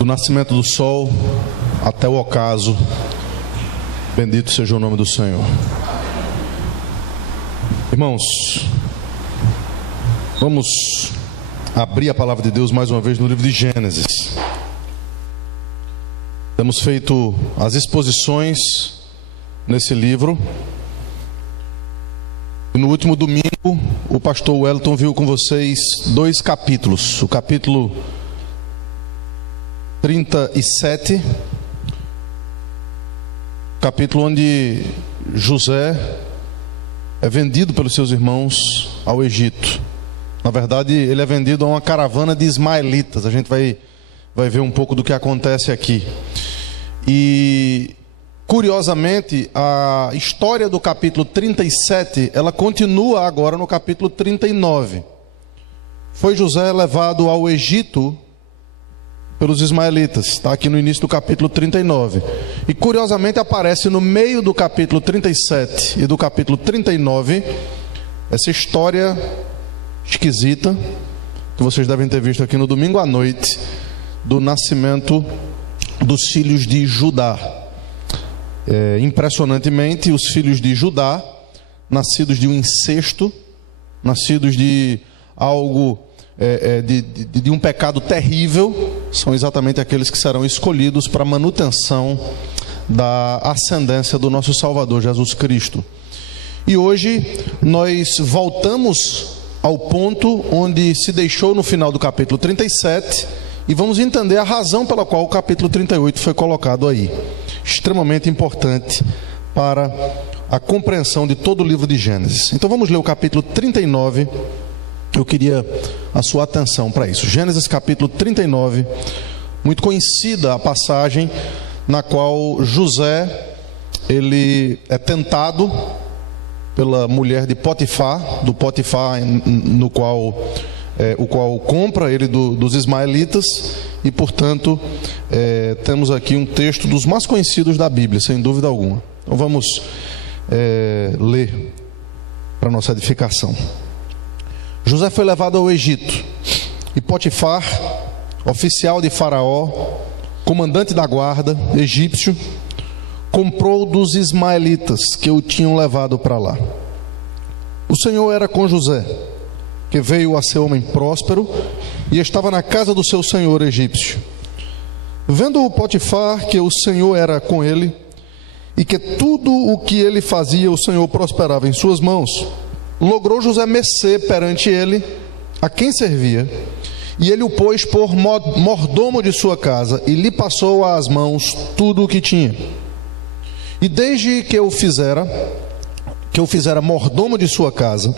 Do nascimento do sol até o ocaso, bendito seja o nome do Senhor. Irmãos, vamos abrir a palavra de Deus mais uma vez no livro de Gênesis. Temos feito as exposições nesse livro. E no último domingo, o pastor Wellington viu com vocês 2 capítulos. O capítulo 37, capítulo onde José é vendido pelos seus irmãos ao Egito. Na verdade, ele é vendido a uma caravana de ismaelitas. A gente vai ver um pouco do que acontece aqui. E, curiosamente, a história do capítulo 37, ela continua agora no capítulo 39. Foi José levado ao Egito pelos ismaelitas, está aqui no início do capítulo 39. E curiosamente aparece no meio do capítulo 37 e do capítulo 39 essa história esquisita que vocês devem ter visto aqui no domingo à noite, do nascimento dos filhos de Judá. Impressionantemente, os filhos de Judá, nascidos de um incesto, nascidos de algo de um pecado terrível, são exatamente aqueles que serão escolhidos para a manutenção da ascendência do nosso Salvador Jesus Cristo. E hoje nós voltamos ao ponto onde se deixou no final do capítulo 37 e vamos entender a razão pela qual o capítulo 38 foi colocado aí. Extremamente importante para a compreensão de todo o livro de Gênesis. Então vamos ler o capítulo 39. Eu queria a sua atenção para isso. Gênesis capítulo 39, muito conhecida a passagem na qual José, ele é tentado pela mulher de Potifar, do Potifar no qual o qual compra ele dos ismaelitas, e portanto temos aqui um texto dos mais conhecidos da Bíblia, sem dúvida alguma. Então vamos ler para nossa edificação. José foi levado ao Egito, e Potifar, oficial de Faraó, comandante da guarda, egípcio, comprou dos ismaelitas que o tinham levado para lá. O Senhor era com José, que veio a ser homem próspero e estava na casa do seu senhor egípcio. Vendo o Potifar que o Senhor era com ele e que tudo o que ele fazia o Senhor prosperava em suas mãos, logrou José mercê perante ele a quem servia, e ele o pôs por mordomo de sua casa, e lhe passou às mãos tudo o que tinha. E desde que o fizera mordomo de sua casa,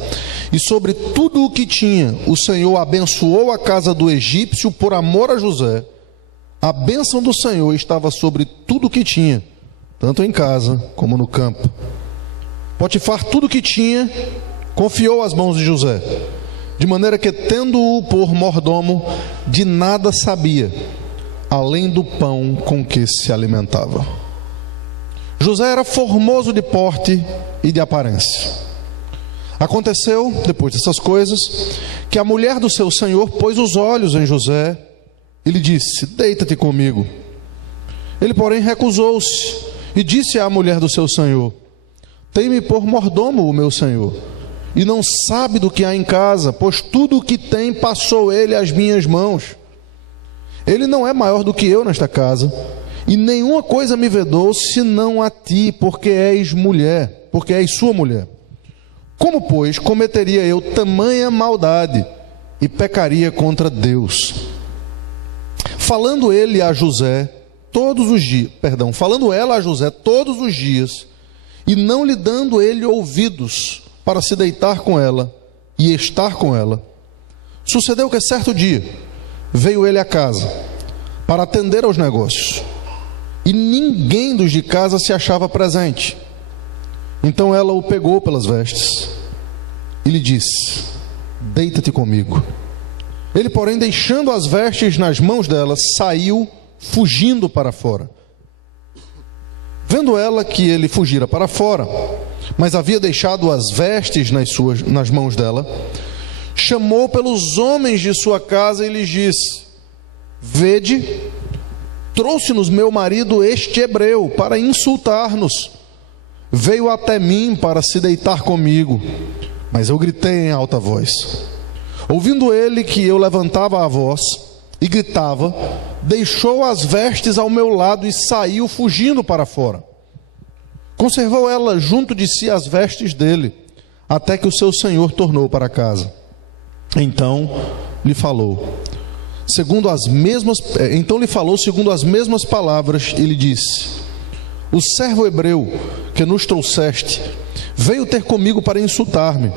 e sobre tudo o que tinha, o Senhor abençoou a casa do egípcio por amor a José. A bênção do Senhor estava sobre tudo o que tinha, tanto em casa como no campo. Potifar tudo o que tinha confiou às mãos de José, de maneira que, tendo-o por mordomo, de nada sabia, além do pão com que se alimentava. José era formoso de porte e de aparência. Aconteceu, depois dessas coisas, que a mulher do seu senhor pôs os olhos em José e lhe disse: deita-te comigo. Ele, porém, recusou-se e disse à mulher do seu senhor: tem-me por mordomo o meu senhor, e não sabe do que há em casa, pois tudo o que tem passou ele às minhas mãos. Ele não é maior do que eu nesta casa, e nenhuma coisa me vedou senão a ti, porque és sua mulher. Como, pois, cometeria eu tamanha maldade e pecaria contra Deus? Falando ela a José todos os dias, e não lhe dando ele ouvidos para se deitar com ela e estar com ela, sucedeu que certo dia veio ele a casa para atender aos negócios, e ninguém dos de casa se achava presente. Então ela o pegou pelas vestes e lhe disse: deita-te comigo. Ele, porém, deixando as vestes nas mãos dela, saiu fugindo para fora. Vendo ela que ele fugira para fora, mas havia deixado as vestes nas mãos dela, chamou pelos homens de sua casa e lhes disse: vede, trouxe-nos meu marido este hebreu para insultar-nos. Veio até mim para se deitar comigo, mas eu gritei em alta voz. Ouvindo ele que eu levantava a voz e gritava, deixou as vestes ao meu lado e saiu fugindo para fora. Conservou ela junto de si as vestes dele, até que o seu senhor tornou para casa. Então lhe falou segundo as mesmas palavras, e lhe disse: o servo hebreu que nos trouxeste veio ter comigo para insultar-me.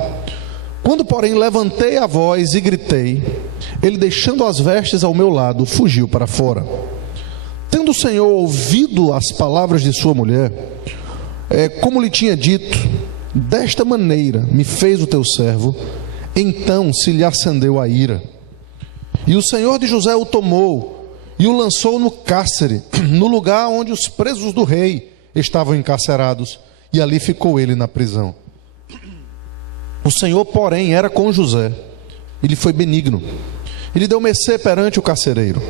Quando, porém, levantei a voz e gritei, ele, deixando as vestes ao meu lado, fugiu para fora. Tendo o Senhor ouvido as palavras de sua mulher, como lhe tinha dito, desta maneira me fez o teu servo, então se lhe acendeu a ira. E o Senhor de José o tomou e o lançou no cárcere, no lugar onde os presos do rei estavam encarcerados, e ali ficou ele na prisão. O Senhor, porém, era com José, e lhe foi benigno. Ele deu mercê perante o carcereiro,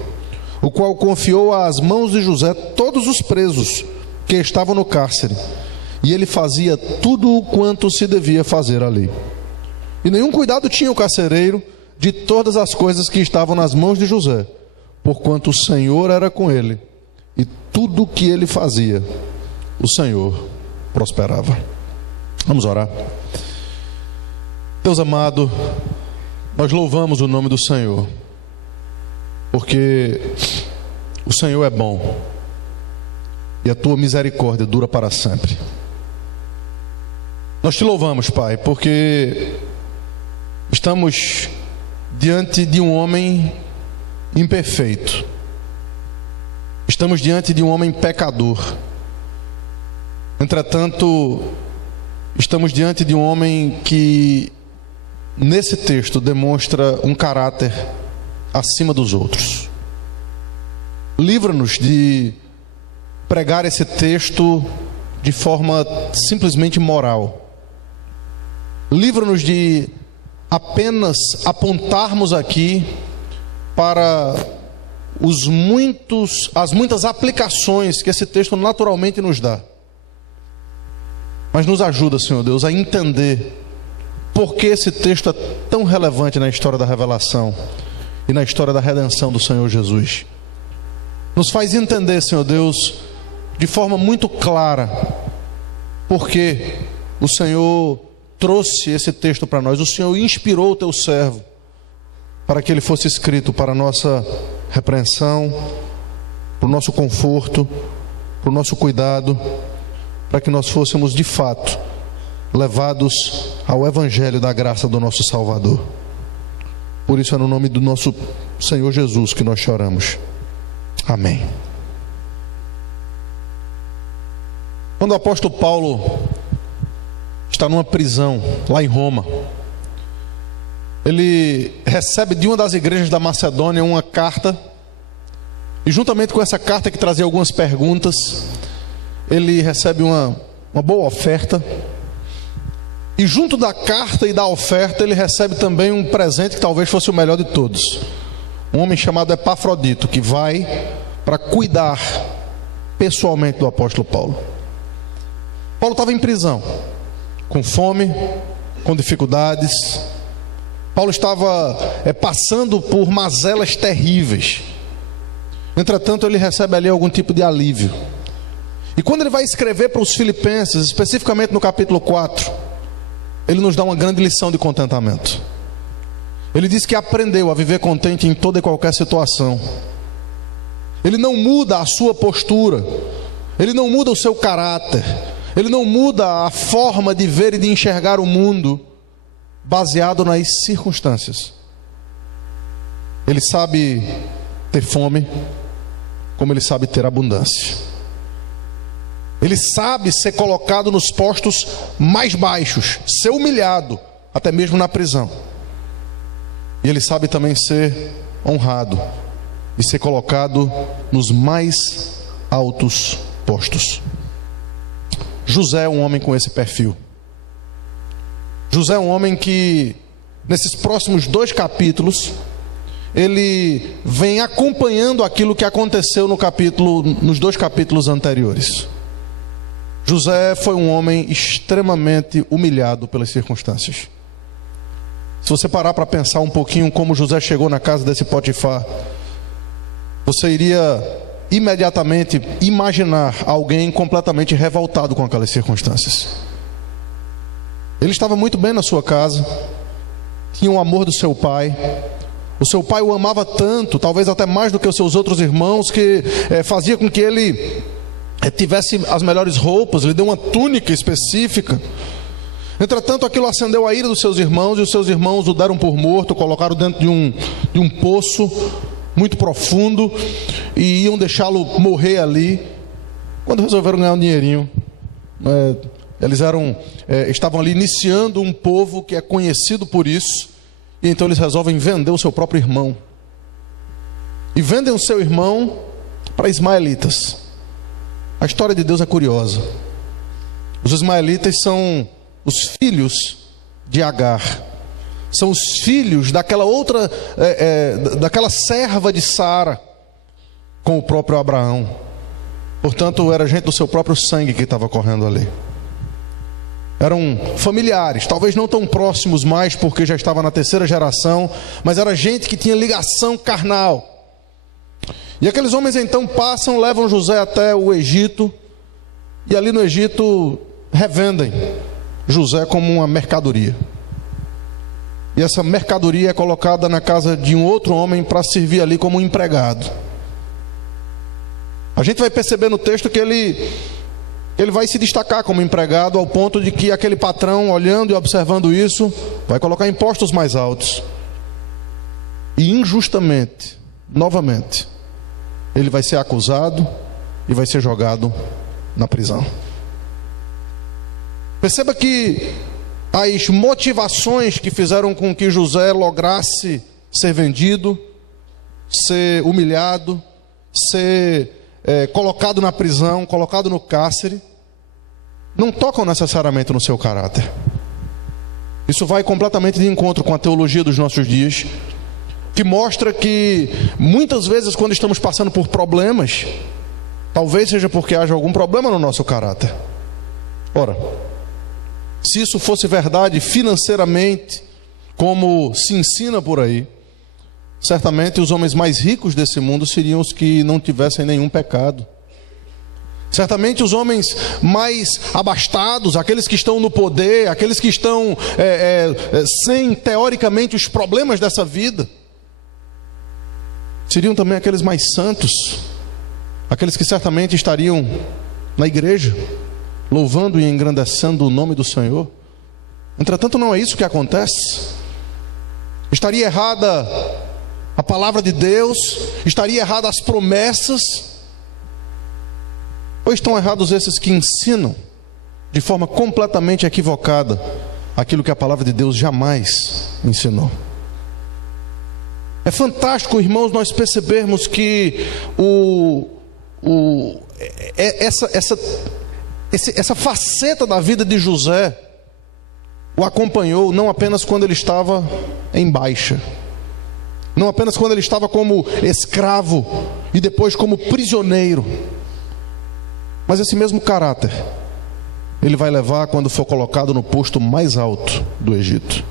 o qual confiou às mãos de José todos os presos que estavam no cárcere, e ele fazia tudo quanto se devia fazer ali. E nenhum cuidado tinha o carcereiro de todas as coisas que estavam nas mãos de José, porquanto o Senhor era com ele, e tudo o que ele fazia, o Senhor prosperava. Vamos orar. Deus amado, nós louvamos o nome do Senhor, porque o Senhor é bom, e a tua misericórdia dura para sempre. Nós te louvamos, Pai, porque estamos diante de um homem imperfeito. Estamos diante de um homem pecador. Entretanto, estamos diante de um homem que, nesse texto, demonstra um caráter acima dos outros. Livra-nos de pregar esse texto de forma simplesmente moral. Livra-nos de apenas apontarmos aqui para as muitas aplicações que esse texto naturalmente nos dá. Mas nos ajuda, Senhor Deus, a entender por que esse texto é tão relevante na história da revelação e na história da redenção do Senhor Jesus. Nos faz entender, Senhor Deus, de forma muito clara, porque o Senhor trouxe esse texto para nós. O Senhor inspirou o teu servo para que ele fosse escrito para a nossa repreensão, para o nosso conforto, para o nosso cuidado, para que nós fôssemos de fato levados ao evangelho da graça do nosso Salvador. Por isso é no nome do nosso Senhor Jesus que nós choramos. Amém. Quando o apóstolo Paulo está numa prisão lá em Roma, ele recebe de uma das igrejas da Macedônia uma carta, e juntamente com essa carta que trazia algumas perguntas, ele recebe uma boa oferta, e junto da carta e da oferta ele recebe também um presente que talvez fosse o melhor de todos. Um homem chamado Epafrodito, que vai para cuidar pessoalmente do apóstolo Paulo. Paulo estava em prisão, com fome, com dificuldades. Paulo estava passando por mazelas terríveis. Entretanto, ele recebe ali algum tipo de alívio. E quando ele vai escrever para os filipenses, especificamente no capítulo 4, ele nos dá uma grande lição de contentamento. Ele diz que aprendeu a viver contente em toda e qualquer situação. Ele não muda a sua postura, ele não muda o seu caráter, ele não muda a forma de ver e de enxergar o mundo baseado nas circunstâncias. Ele sabe ter fome, como ele sabe ter abundância. Ele sabe ser colocado nos postos mais baixos, ser humilhado, até mesmo na prisão. E ele sabe também ser honrado e ser colocado nos mais altos postos. José é um homem com esse perfil. José é um homem que, nesses próximos 2 capítulos, ele vem acompanhando aquilo que aconteceu nos 2 capítulos anteriores. José foi um homem extremamente humilhado pelas circunstâncias. Se você parar para pensar um pouquinho como José chegou na casa desse Potifar, você iria imediatamente imaginar alguém completamente revoltado com aquelas circunstâncias. Ele estava muito bem na sua casa, tinha o amor do seu pai. O seu pai o amava tanto, talvez até mais do que os seus outros irmãos, que fazia com que ele tivesse as melhores roupas, lhe deu uma túnica específica. Entretanto, aquilo acendeu a ira dos seus irmãos, e os seus irmãos o deram por morto, colocaram dentro de um poço muito profundo, e iam deixá-lo morrer ali. Quando resolveram ganhar um dinheirinho, eles estavam ali iniciando um povo que é conhecido por isso, e então eles resolvem vender o seu próprio irmão. E vendem o seu irmão para ismaelitas. A história de Deus é curiosa. Os ismaelitas são os filhos de Agar. São os filhos daquela daquela serva de Sara, com o próprio Abraão. Portanto, era gente do seu próprio sangue que estava correndo ali. Eram familiares, talvez não tão próximos mais, porque já estava na 3ª geração, mas era gente que tinha ligação carnal. E aqueles homens então levam José até o Egito, e ali no Egito revendem José como uma mercadoria. E essa mercadoria é colocada na casa de um outro homem para servir ali como um empregado. A gente vai perceber no texto que ele vai se destacar como empregado, ao ponto de que aquele patrão, olhando e observando isso, vai colocar impostos mais altos. E injustamente, novamente, ele vai ser acusado e vai ser jogado na prisão. Perceba que as motivações que fizeram com que José lograsse ser vendido, ser humilhado, ser colocado na prisão, colocado no cárcere, não tocam necessariamente no seu caráter. Isso vai completamente de encontro com a teologia dos nossos dias, que mostra que muitas vezes, quando estamos passando por problemas, talvez seja porque haja algum problema no nosso caráter. Ora, se isso fosse verdade financeiramente, como se ensina por aí, certamente os homens mais ricos desse mundo seriam os que não tivessem nenhum pecado. Certamente os homens mais abastados, aqueles que estão no poder, aqueles que estão sem, teoricamente, os problemas dessa vida, seriam também aqueles mais santos, aqueles que certamente estariam na igreja, louvando e engrandecendo o nome do Senhor. Entretanto, não é isso que acontece. Estaria errada a palavra de Deus? Estaria errada as promessas? Ou estão errados esses que ensinam de forma completamente equivocada aquilo que a palavra de Deus jamais ensinou? É fantástico, irmãos, nós percebermos que essa faceta da vida de José o acompanhou não apenas quando ele estava em baixa, não apenas quando ele estava como escravo e depois como prisioneiro, mas esse mesmo caráter ele vai levar quando for colocado no posto mais alto do Egito.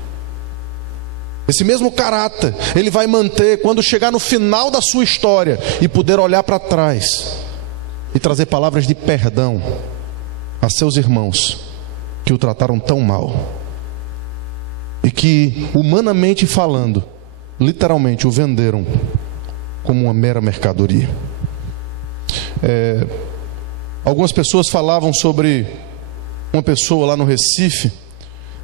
Esse mesmo caráter ele vai manter quando chegar no final da sua história e poder olhar para trás e trazer palavras de perdão a seus irmãos que o trataram tão mal e que, humanamente falando, literalmente o venderam como uma mera mercadoria. Algumas pessoas falavam sobre uma pessoa lá no Recife,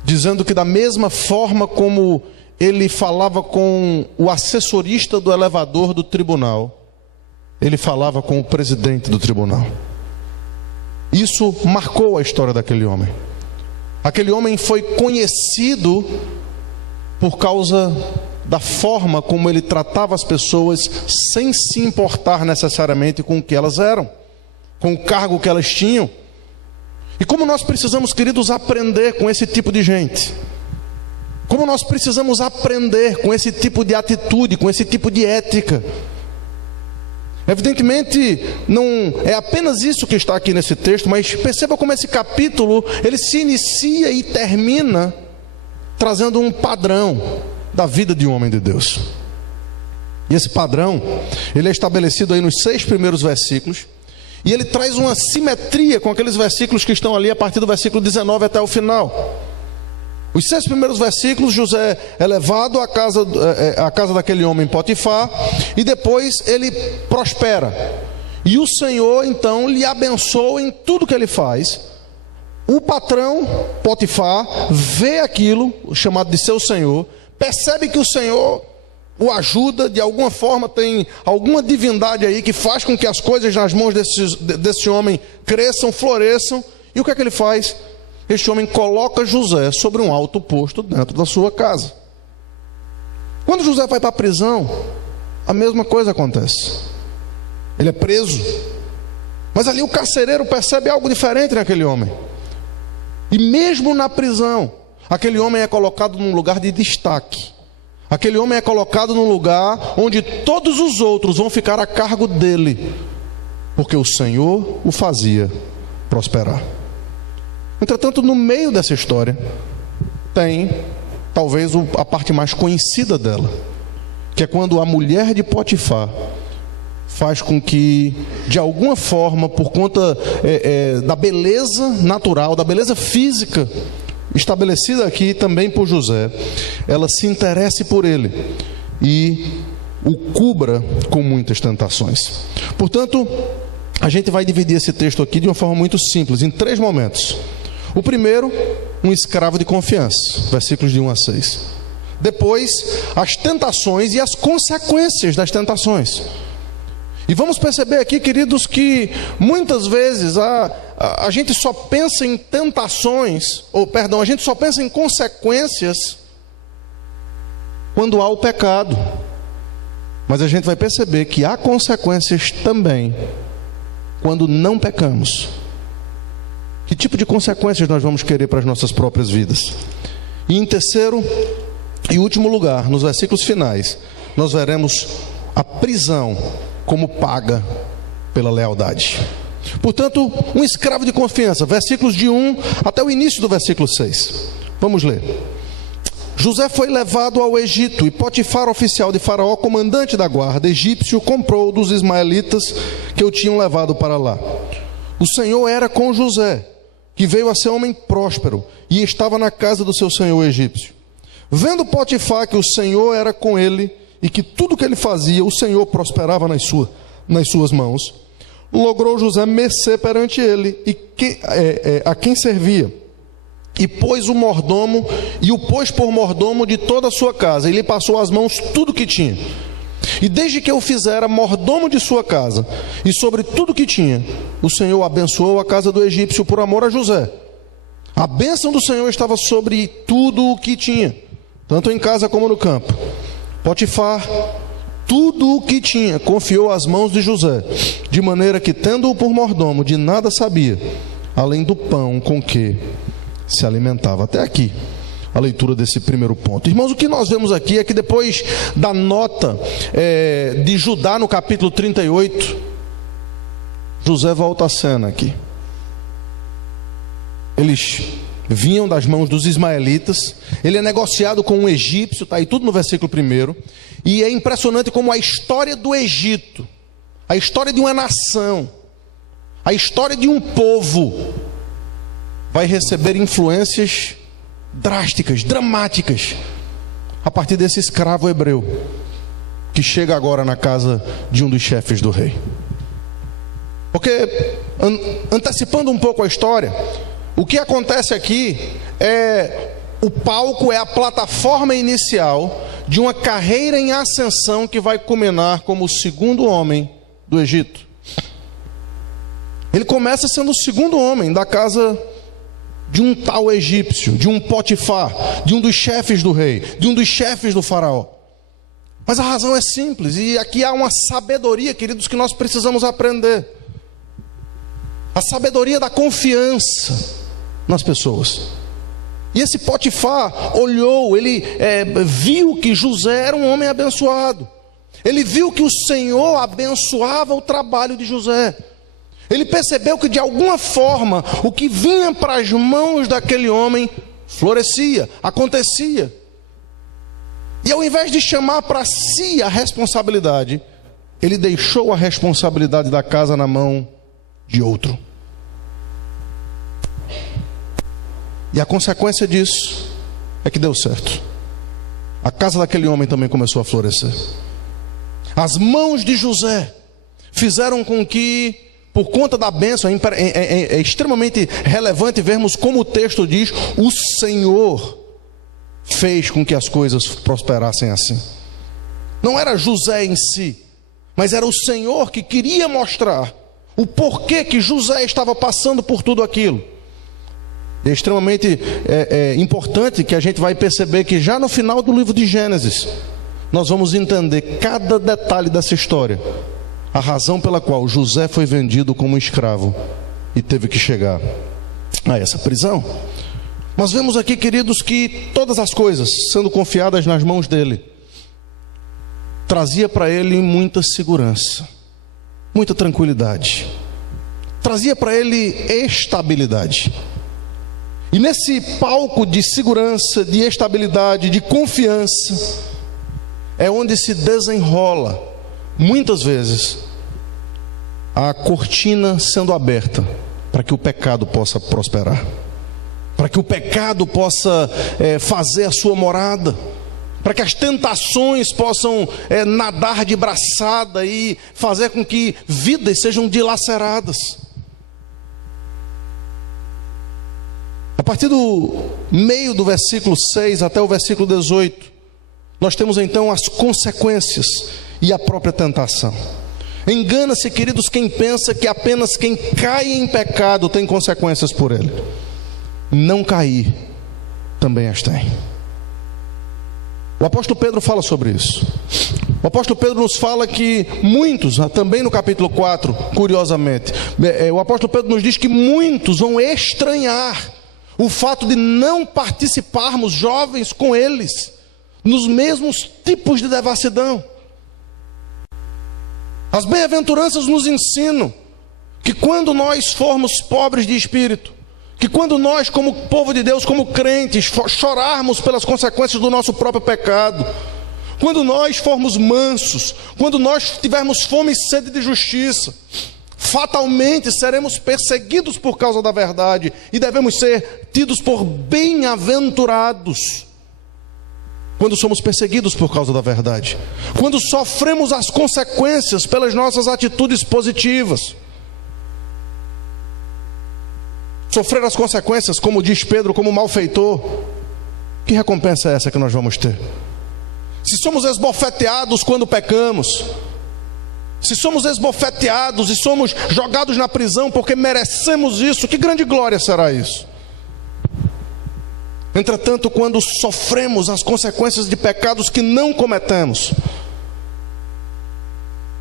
dizendo que da mesma forma como ele falava com o assessorista do elevador do tribunal, ele falava com o presidente do tribunal. Isso marcou a história daquele homem. Aquele homem foi conhecido por causa da forma como ele tratava as pessoas, sem se importar necessariamente com o que elas eram, com o cargo que elas tinham. E como nós precisamos, queridos, aprender com esse tipo de gente. Como nós precisamos aprender com esse tipo de atitude, com esse tipo de ética. Evidentemente, não é apenas isso que está aqui nesse texto, mas perceba como esse capítulo, ele se inicia e termina trazendo um padrão da vida de um homem de Deus. E esse padrão, ele é estabelecido aí nos 6 primeiros versículos, e ele traz uma simetria com aqueles versículos que estão ali a partir do versículo 19 até o final. Os 6 primeiros versículos, José é levado à casa daquele homem Potifar, e depois ele prospera. E o Senhor então lhe abençoa em tudo que ele faz. O patrão Potifar vê aquilo, chamado de seu senhor, percebe que o Senhor o ajuda, de alguma forma tem alguma divindade aí que faz com que as coisas nas mãos desse homem cresçam, floresçam. E o que é que ele faz? Este homem coloca José sobre um alto posto dentro da sua casa. Quando José vai para a prisão, a mesma coisa acontece. Ele é preso, mas ali o carcereiro percebe algo diferente naquele homem. E mesmo na prisão, aquele homem é colocado num lugar de destaque. Aquele homem é colocado num lugar onde todos os outros vão ficar a cargo dele, porque o Senhor o fazia prosperar. Entretanto, no meio dessa história, tem talvez a parte mais conhecida dela, que é quando a mulher de Potifar faz com que, de alguma forma, por conta da beleza natural, da beleza física, estabelecida aqui também por José, ela se interesse por ele e o cubra com muitas tentações. Portanto, a gente vai dividir esse texto aqui de uma forma muito simples, em 3 momentos. O primeiro, um escravo de confiança, versículos de 1 a 6. Depois, as tentações e as consequências das tentações. E vamos perceber aqui, queridos, que muitas vezes a gente só pensa em tentações, a gente só pensa em consequências quando há o pecado. Mas a gente vai perceber que há consequências também quando não pecamos. Que tipo de consequências nós vamos querer para as nossas próprias vidas? E em terceiro e último lugar, nos versículos finais, nós veremos a prisão como paga pela lealdade. Portanto, um escravo de confiança, versículos de 1 até o início do versículo 6. Vamos ler. José foi levado ao Egito, e Potifar, oficial de Faraó, comandante da guarda egípcio, comprou dos ismaelitas que o tinham levado para lá. O Senhor era com José, que veio a ser homem próspero, e estava na casa do seu senhor egípcio. Vendo Potifar que o Senhor era com ele, e que tudo que ele fazia, o Senhor prosperava nas suas mãos, logrou José mercê perante ele, e a quem servia. E pôs o mordomo, e o pôs por mordomo de toda a sua casa, e lhe passou às mãos tudo que tinha. E desde que o fizera mordomo de sua casa, e sobre tudo que tinha, o Senhor abençoou a casa do egípcio por amor a José. A bênção do Senhor estava sobre tudo o que tinha, tanto em casa como no campo. Potifar, tudo o que tinha, confiou às mãos de José, de maneira que, tendo-o por mordomo, de nada sabia, além do pão com que se alimentava. Até aqui a leitura desse primeiro ponto. Irmãos, o que nós vemos aqui é que depois da nota de Judá no capítulo 38, José volta à cena aqui. Eles vinham das mãos dos ismaelitas, ele é negociado com um egípcio, está aí tudo no versículo 1, e é impressionante como a história do Egito, a história de uma nação, a história de um povo, vai receber influências drásticas, dramáticas, a partir desse escravo hebreu, que chega agora na casa de um dos chefes do rei. Porque, antecipando um pouco a história, o que acontece aqui é o palco, é a plataforma inicial de uma carreira em ascensão que vai culminar como o segundo homem do Egito. Ele começa sendo o segundo homem da casa de um tal egípcio, de um Potifar, de um dos chefes do rei, de um dos chefes do faraó. Mas a razão é simples, e aqui há uma sabedoria, queridos, que nós precisamos aprender. A sabedoria da confiança nas pessoas. E esse Potifar olhou, ele viu que José era um homem abençoado. Ele viu que o Senhor abençoava o trabalho de José. Ele percebeu que de alguma forma o que vinha para as mãos daquele homem florescia, acontecia. E ao invés de chamar para si a responsabilidade, ele deixou a responsabilidade da casa na mão de outro. E a consequência disso é que deu certo. A casa daquele homem também começou a florescer. As mãos de José fizeram com que, por conta da bênção, é extremamente relevante vermos como o texto diz, o Senhor fez com que as coisas prosperassem assim. Não era José em si, mas era o Senhor que queria mostrar o porquê que José estava passando por tudo aquilo. É extremamente importante que a gente vai perceber que já no final do livro de Gênesis, nós vamos entender cada detalhe dessa história. A razão pela qual José foi vendido como escravo e teve que chegar a essa prisão. Nós vemos aqui, queridos, que todas as coisas, sendo confiadas nas mãos dele, trazia para ele muita segurança, muita tranquilidade, trazia para ele estabilidade. E nesse palco de segurança, de estabilidade, de confiança, é onde se desenrola, muitas vezes, a cortina sendo aberta para que o pecado possa prosperar, para que o pecado possa fazer a sua morada, para que as tentações possam nadar de braçada e fazer com que vidas sejam dilaceradas. A partir do meio do versículo 6 até o versículo 18, nós temos então as consequências e a própria tentação. Engana-se, queridos, quem pensa que apenas quem cai em pecado tem consequências por ele. Não cair também as tem. O apóstolo Pedro fala sobre isso. O apóstolo Pedro nos fala que muitos, também no capítulo 4, curiosamente, o apóstolo Pedro nos diz que muitos vão estranhar o fato de não participarmos, jovens, com eles, nos mesmos tipos de devassidão. As bem-aventuranças nos ensinam que quando nós formos pobres de espírito, que quando nós, como povo de Deus, como crentes, chorarmos pelas consequências do nosso próprio pecado, quando nós formos mansos, quando nós tivermos fome e sede de justiça, fatalmente seremos perseguidos por causa da verdade e devemos ser tidos por bem-aventurados quando somos perseguidos por causa da verdade, quando sofremos as consequências pelas nossas atitudes positivas. Sofrer as consequências, como diz Pedro, como malfeitor, que recompensa é essa que nós vamos ter? Se somos esbofeteados quando pecamos, se somos esbofeteados e somos jogados na prisão porque merecemos isso, que grande glória será isso? Entretanto, quando sofremos as consequências de pecados que não cometemos,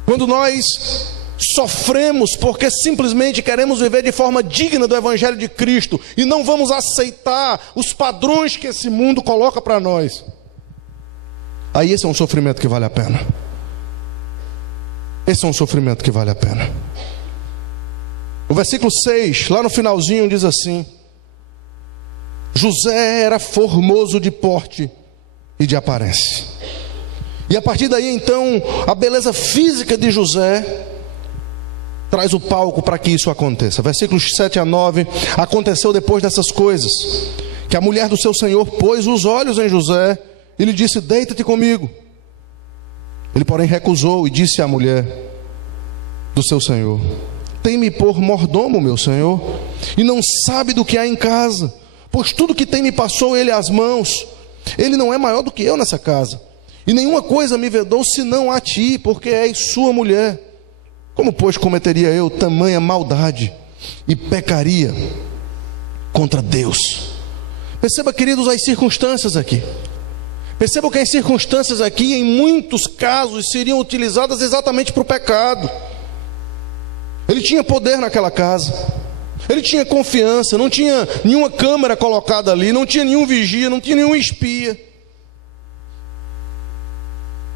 quando nós sofremos porque simplesmente queremos viver de forma digna do Evangelho de Cristo e não vamos aceitar os padrões que esse mundo coloca para nós, aí esse é um sofrimento que vale a pena. Esse é um sofrimento que vale a pena. O versículo 6, lá no finalzinho, diz assim: José era formoso de porte e de aparência. E a partir daí então, a beleza física de José traz o palco para que isso aconteça. Versículos 7 a 9, aconteceu depois dessas coisas, que a mulher do seu senhor pôs os olhos em José e lhe disse: deita-te comigo. Ele, porém, recusou e disse à mulher do seu senhor: tem-me por mordomo, meu senhor, e não sabe do que há em casa, pois tudo que tem me passou ele às mãos. Ele não é maior do que eu nessa casa, e nenhuma coisa me vedou senão a ti, porque és sua mulher. Como, pois, cometeria eu tamanha maldade e pecaria contra Deus? Perceba, queridos, as circunstâncias aqui. Percebam que as circunstâncias aqui, em muitos casos, seriam utilizadas exatamente para o pecado. Ele tinha poder naquela casa, Ele tinha confiança, não tinha nenhuma câmera colocada ali, não tinha nenhum vigia, não tinha nenhum espia.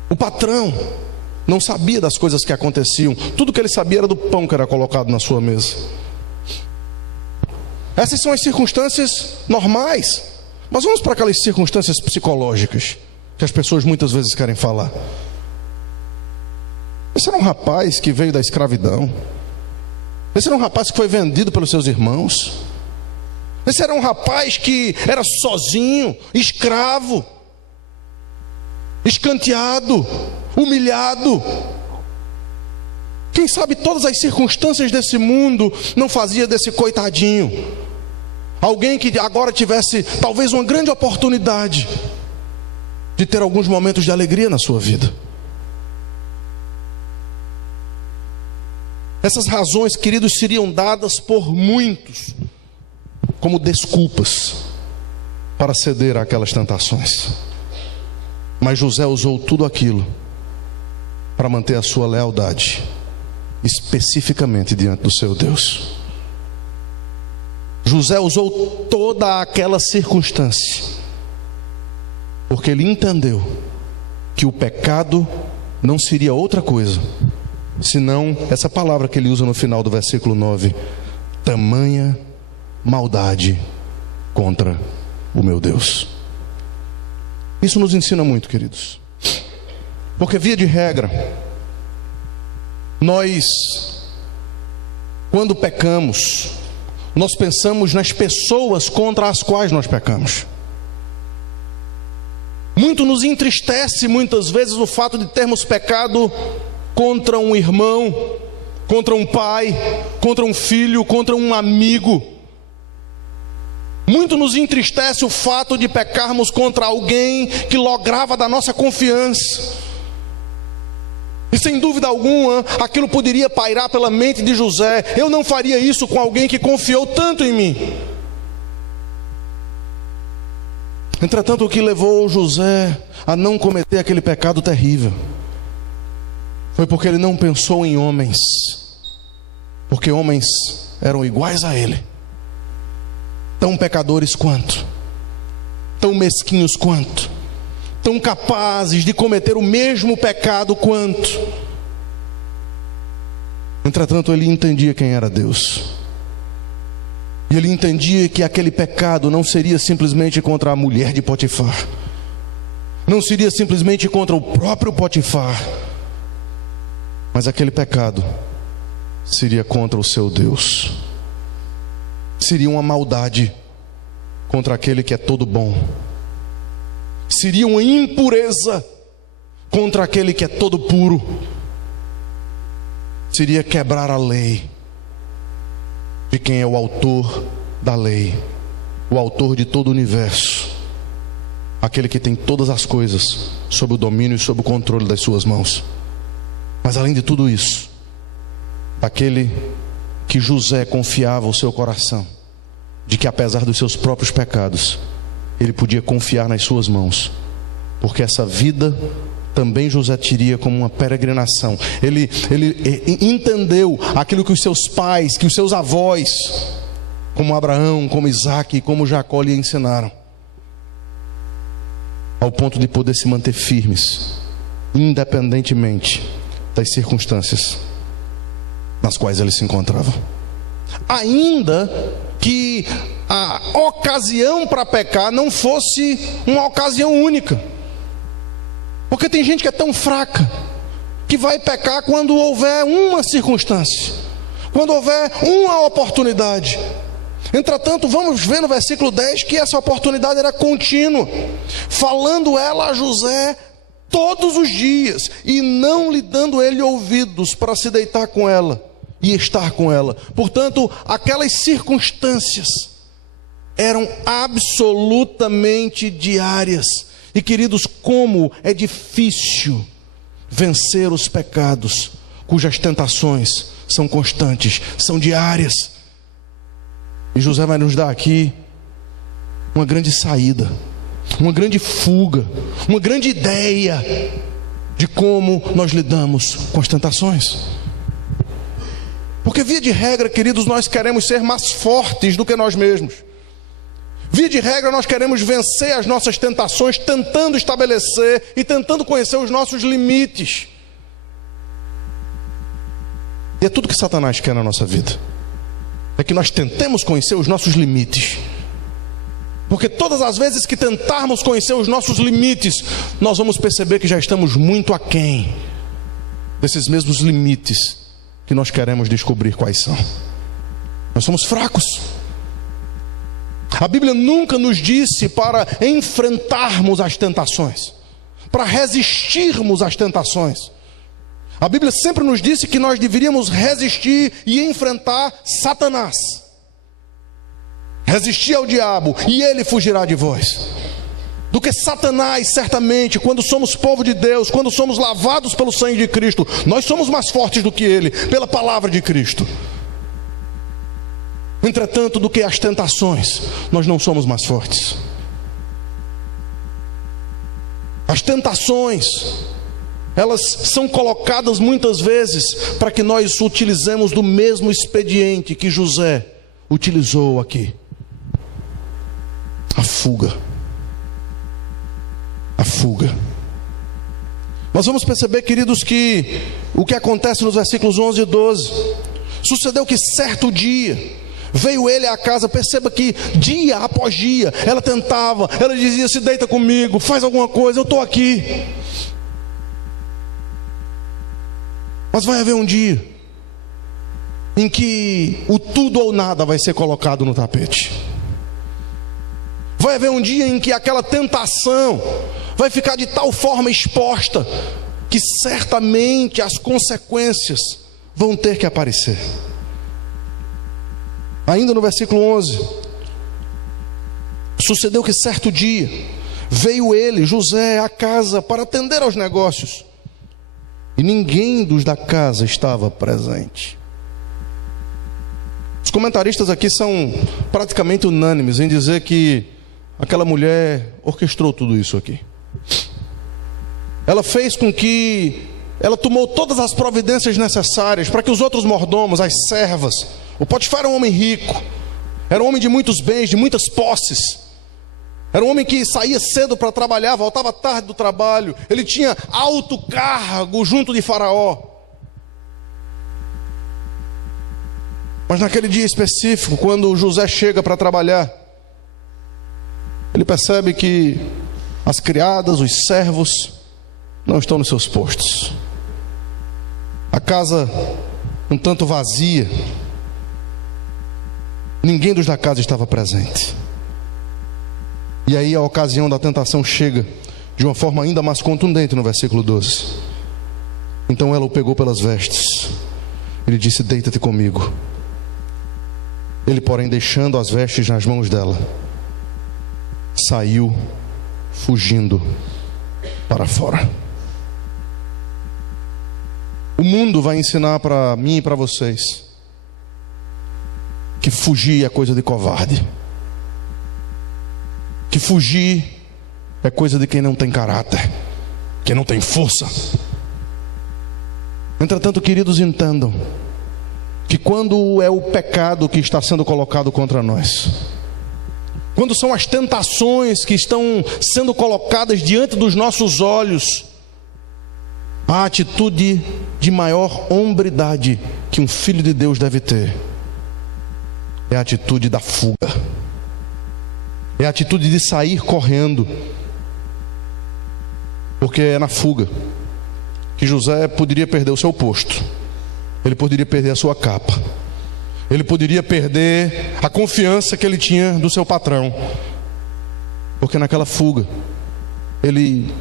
O patrão não sabia das coisas que aconteciam. Tudo que ele sabia era do pão que era colocado na sua mesa. Essas são as circunstâncias normais. Mas vamos para aquelas circunstâncias psicológicas que as pessoas muitas vezes querem falar. Esse era um rapaz que veio da escravidão. Esse era um rapaz que foi vendido pelos seus irmãos. Esse era um rapaz que era sozinho, escravo, escanteado, humilhado. Quem sabe todas as circunstâncias desse mundo não fazia desse coitadinho alguém que agora tivesse talvez uma grande oportunidade de ter alguns momentos de alegria na sua vida. Essas razões, queridos, seriam dadas por muitos como desculpas para ceder àquelas tentações. Mas José usou tudo aquilo para manter a sua lealdade, especificamente diante do seu Deus. José usou toda aquela circunstância, porque ele entendeu que o pecado não seria outra coisa senão essa palavra que ele usa no final do versículo 9: tamanha maldade contra o meu Deus. Isso nos ensina muito, queridos, porque via de regra, nós, quando pecamos, nós pensamos nas pessoas contra as quais nós pecamos. Muito nos entristece muitas vezes o fato de termos pecado contra um irmão, contra um pai, contra um filho, contra um amigo. Muito nos entristece o fato de pecarmos contra alguém que lograva da nossa confiança. E sem dúvida alguma, aquilo poderia pairar pela mente de José: eu não faria isso com alguém que confiou tanto em mim. Entretanto, o que levou José a não cometer aquele pecado terrível foi porque ele não pensou em homens, porque homens eram iguais a ele, tão pecadores quanto, tão mesquinhos quanto, tão capazes de cometer o mesmo pecado quanto. Entretanto, ele entendia quem era Deus, e ele entendia que aquele pecado não seria simplesmente contra a mulher de Potifar, não seria simplesmente contra o próprio Potifar, mas aquele pecado seria contra o seu Deus. Seria uma maldade contra aquele que é todo bom. Seria uma impureza contra aquele que é todo puro. Seria quebrar a lei de quem é o autor da lei, o autor de todo o universo, aquele que tem todas as coisas sob o domínio e sob o controle das suas mãos. Mas além de tudo isso, aquele que José confiava o seu coração, de que apesar dos seus próprios pecados, ele podia confiar nas suas mãos, porque essa vida também José teria como uma peregrinação. Ele entendeu aquilo que os seus pais, que os seus avós, como Abraão, como Isaac e como Jacó lhe ensinaram, ao ponto de poder se manter firmes, independentemente das circunstâncias nas quais ele se encontrava. Ainda que a ocasião para pecar não fosse uma ocasião única, porque tem gente que é tão fraca que vai pecar quando houver uma circunstância, quando houver uma oportunidade. Entretanto, vamos ver no versículo 10 que essa oportunidade era contínua, falando ela a José todos os dias, e não lhe dando ele ouvidos para se deitar com ela e estar com ela. Portanto, aquelas circunstâncias eram absolutamente diárias. E queridos, como é difícil vencer os pecados cujas tentações são constantes, são diárias. E José vai nos dar aqui uma grande saída, uma grande fuga, uma grande ideia de como nós lidamos com as tentações. Porque via de regra, queridos, nós queremos ser mais fortes do que nós mesmos. Via de regra, nós queremos vencer as nossas tentações, tentando estabelecer e tentando conhecer os nossos limites. E é tudo que Satanás quer na nossa vida. É que nós tentemos conhecer os nossos limites. Porque todas as vezes que tentarmos conhecer os nossos limites, nós vamos perceber que já estamos muito aquém desses mesmos limites que nós queremos descobrir quais são. Nós somos fracos. A Bíblia nunca nos disse para enfrentarmos as tentações, para resistirmos às tentações. A Bíblia sempre nos disse que nós deveríamos resistir e enfrentar Satanás. Resistir ao diabo e ele fugirá de vós. Do que Satanás, certamente, quando somos povo de Deus, quando somos lavados pelo sangue de Cristo, nós somos mais fortes do que ele, pela palavra de Cristo. Entretanto, do que as tentações, nós não somos mais fortes. As tentações, elas são colocadas muitas vezes para que nós utilizemos do mesmo expediente que José utilizou aqui. A fuga. A fuga. Nós vamos perceber, queridos, que o que acontece nos versículos 11 e 12. Sucedeu que certo dia veio ele à casa. Perceba que dia após dia ela tentava, ela dizia: se deita comigo, faz alguma coisa, eu estou aqui. Mas vai haver um dia em que o tudo ou nada vai ser colocado no tapete. Vai haver um dia em que aquela tentação vai ficar de tal forma exposta que certamente as consequências vão ter que aparecer. Ainda no versículo 11: sucedeu que certo dia veio ele, José, à casa para atender aos negócios, e ninguém dos da casa estava presente. Os comentaristas aqui são praticamente unânimes em dizer que aquela mulher orquestrou tudo isso aqui. Ela fez com que, ela tomou todas as providências necessárias para que os outros mordomos, as servas, o Potifar era um homem rico, era um homem de muitos bens, de muitas posses, era um homem que saía cedo para trabalhar, voltava tarde do trabalho, ele tinha alto cargo junto de Faraó. Mas naquele dia específico, quando José chega para trabalhar, ele percebe que as criadas, os servos, não estão nos seus postos. A casa um tanto vazia. Ninguém dos da casa estava presente. E aí a ocasião da tentação chega de uma forma ainda mais contundente no versículo 12. Então ela o pegou pelas vestes. Ele disse: deita-te comigo. Ele, porém, deixando as vestes nas mãos dela, saiu fugindo para fora. O mundo vai ensinar para mim e para vocês que fugir é coisa de covarde, que fugir é coisa de quem não tem caráter, quem não tem força. Entretanto, queridos, entendam que quando é o pecado que está sendo colocado contra nós, quando são as tentações que estão sendo colocadas diante dos nossos olhos, a atitude de maior hombridade que um filho de Deus deve ter é a atitude da fuga, é a atitude de sair correndo, porque é na fuga que José poderia perder o seu posto, ele poderia perder a sua capa, ele poderia perder a confiança que ele tinha do seu patrão, porque naquela fuga ele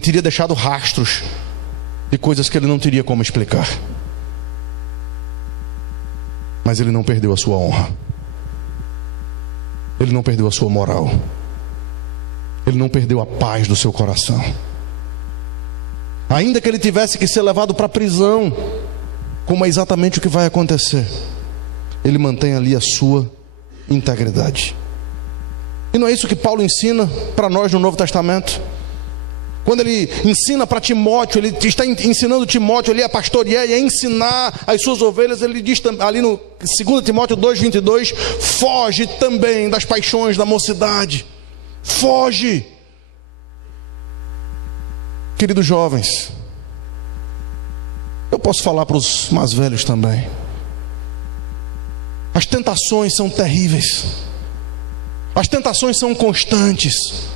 teria deixado rastros de coisas que ele não teria como explicar. Mas ele não perdeu a sua honra, ele não perdeu a sua moral, ele não perdeu a paz do seu coração. Ainda que ele tivesse que ser levado para a prisão, como é exatamente o que vai acontecer, ele mantém ali a sua integridade. E não é isso que Paulo ensina para nós no Novo Testamento? Quando ele ensina para Timóteo, ele está ensinando Timóteo ali a pastorear e a ensinar as suas ovelhas, ele diz ali no 2 Timóteo 2,22, foge também das paixões da mocidade. Foge. Queridos jovens, eu posso falar para os mais velhos também. As tentações são terríveis. As tentações são constantes.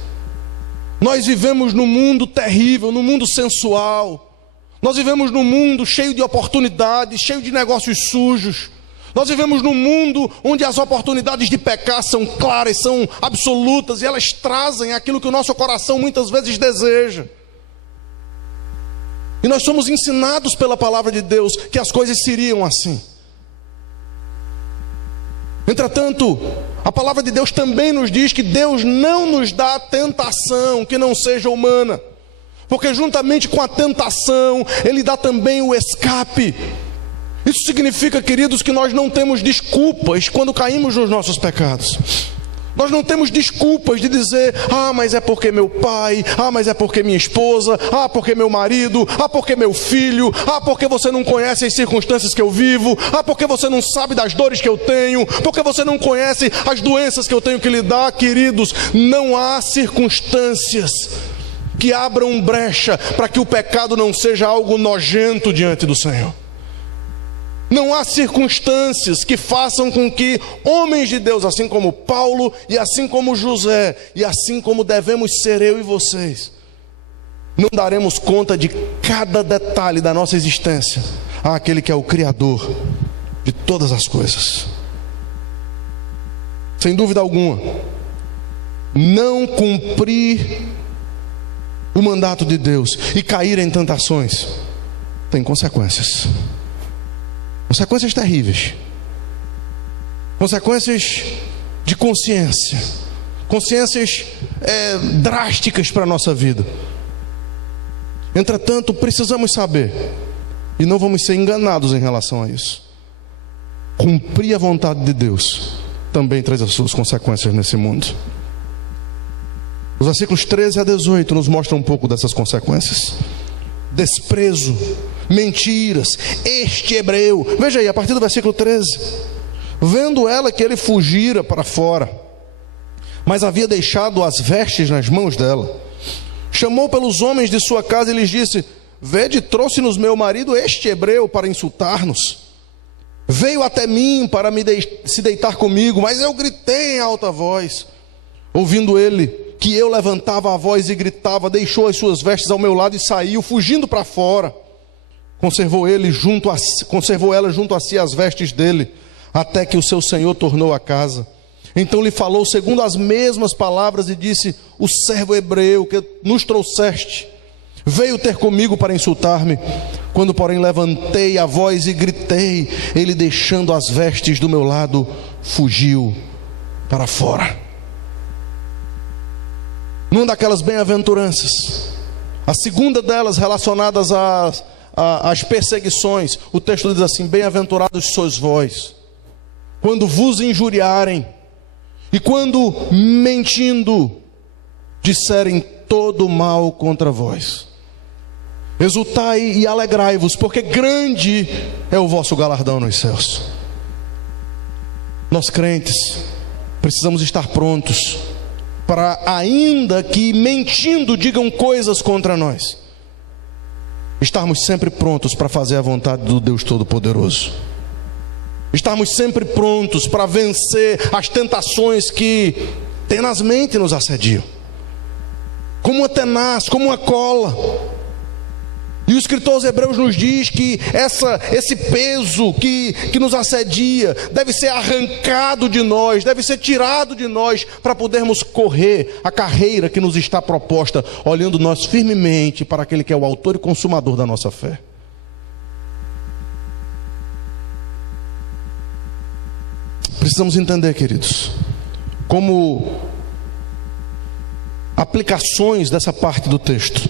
Nós vivemos num mundo terrível, num mundo sensual. Nós vivemos num mundo cheio de oportunidades, cheio de negócios sujos. Nós vivemos num mundo onde as oportunidades de pecar são claras, são absolutas, e elas trazem aquilo que o nosso coração muitas vezes deseja. E nós somos ensinados pela palavra de Deus que as coisas seriam assim. Entretanto, a palavra de Deus também nos diz que Deus não nos dá tentação que não seja humana, porque juntamente com a tentação, Ele dá também o escape. Isso significa, queridos, que nós não temos desculpas quando caímos nos nossos pecados. Nós não temos desculpas de dizer, mas é porque meu pai, mas é porque minha esposa, porque meu marido, porque meu filho, porque você não conhece as circunstâncias que eu vivo, porque você não sabe das dores que eu tenho, porque você não conhece as doenças que eu tenho que lidar. Queridos, não há circunstâncias que abram brecha para que o pecado não seja algo nojento diante do Senhor. Não há circunstâncias que façam com que homens de Deus, assim como Paulo e assim como José, e assim como devemos ser eu e vocês, não daremos conta de cada detalhe da nossa existência àquele que é o Criador de todas as coisas. Sem dúvida alguma, não cumprir o mandato de Deus e cair em tentações tem consequências. Consequências terríveis, consequências de consciência, consciências drásticas para a nossa vida. Entretanto, precisamos saber, e não vamos ser enganados em relação a isso, cumprir a vontade de Deus também traz as suas consequências nesse mundo. Os versículos 13 a 18 nos mostram um pouco dessas consequências. Desprezo, mentiras, este hebreu, veja aí, a partir do versículo 13, vendo ela que ele fugira para fora, mas havia deixado as vestes nas mãos dela, chamou pelos homens de sua casa e lhes disse, vede, trouxe-nos meu marido este hebreu para insultar-nos, veio até mim para se deitar comigo, mas eu gritei em alta voz. Ouvindo ele que eu levantava a voz e gritava, deixou as suas vestes ao meu lado e saiu, fugindo para fora. Conservou ela junto a si as vestes dele, até que o seu senhor tornou a casa. Então lhe falou segundo as mesmas palavras e disse, o servo hebreu que nos trouxeste veio ter comigo para insultar-me. Quando porém levantei a voz e gritei, ele, deixando as vestes do meu lado, fugiu para fora. Numa daquelas bem-aventuranças, a segunda delas relacionadas às perseguições, o texto diz assim, bem-aventurados sois vós, quando vos injuriarem, e quando mentindo, disserem todo mal contra vós. Exultai e alegrai-vos, porque grande é o vosso galardão nos céus. Nós crentes precisamos estar prontos para, ainda que mentindo digam coisas contra nós, estarmos sempre prontos para fazer a vontade do Deus Todo-Poderoso. Estarmos sempre prontos para vencer as tentações que tenazmente nos assediam, como uma tenaz, como uma cola. E o escritor aos Hebreus nos diz que esse peso que nos assedia deve ser arrancado de nós, deve ser tirado de nós, para podermos correr a carreira que nos está proposta, olhando nós firmemente para aquele que é o autor e consumador da nossa fé. Precisamos entender, queridos, como aplicações dessa parte do texto,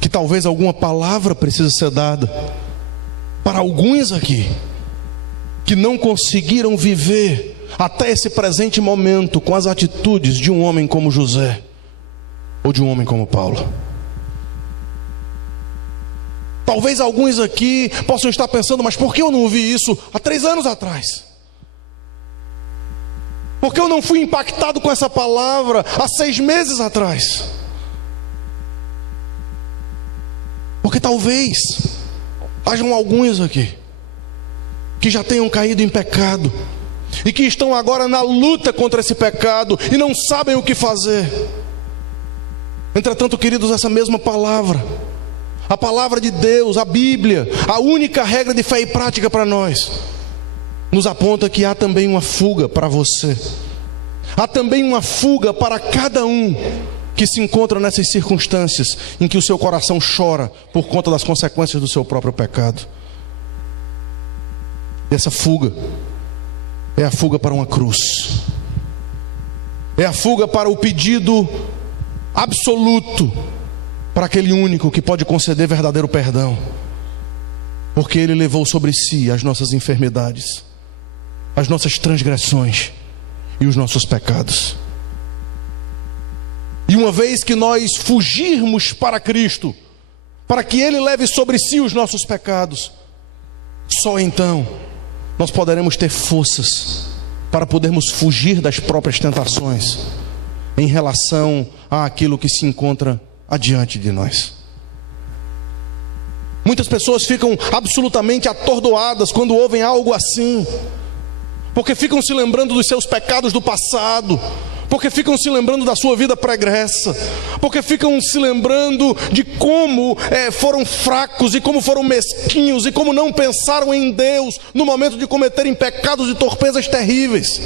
que talvez alguma palavra precise ser dada para alguns aqui que não conseguiram viver até esse presente momento com as atitudes de um homem como José, ou de um homem como Paulo. Talvez alguns aqui possam estar pensando, mas por que eu não ouvi isso há 3 anos atrás? Por que eu não fui impactado com essa palavra há 6 meses atrás? Porque talvez hajam alguns aqui que já tenham caído em pecado e que estão agora na luta contra esse pecado e não sabem o que fazer. Entretanto, queridos, essa mesma palavra, a palavra de Deus, a Bíblia, a única regra de fé e prática para nós, nos aponta que há também uma fuga para você. Há também uma fuga para cada um que se encontra nessas circunstâncias em que o seu coração chora por conta das consequências do seu próprio pecado. E essa fuga é a fuga para uma cruz. É a fuga para o pedido absoluto para aquele único que pode conceder verdadeiro perdão, porque Ele levou sobre si as nossas enfermidades, as nossas transgressões e os nossos pecados. E uma vez que nós fugirmos para Cristo, para que Ele leve sobre si os nossos pecados, só então nós poderemos ter forças para podermos fugir das próprias tentações em relação àquilo que se encontra adiante de nós. Muitas pessoas ficam absolutamente atordoadas quando ouvem algo assim, porque ficam se lembrando dos seus pecados do passado, porque ficam se lembrando da sua vida pregressa, porque ficam se lembrando de como foram fracos e como foram mesquinhos e como não pensaram em Deus no momento de cometerem pecados e torpezas terríveis.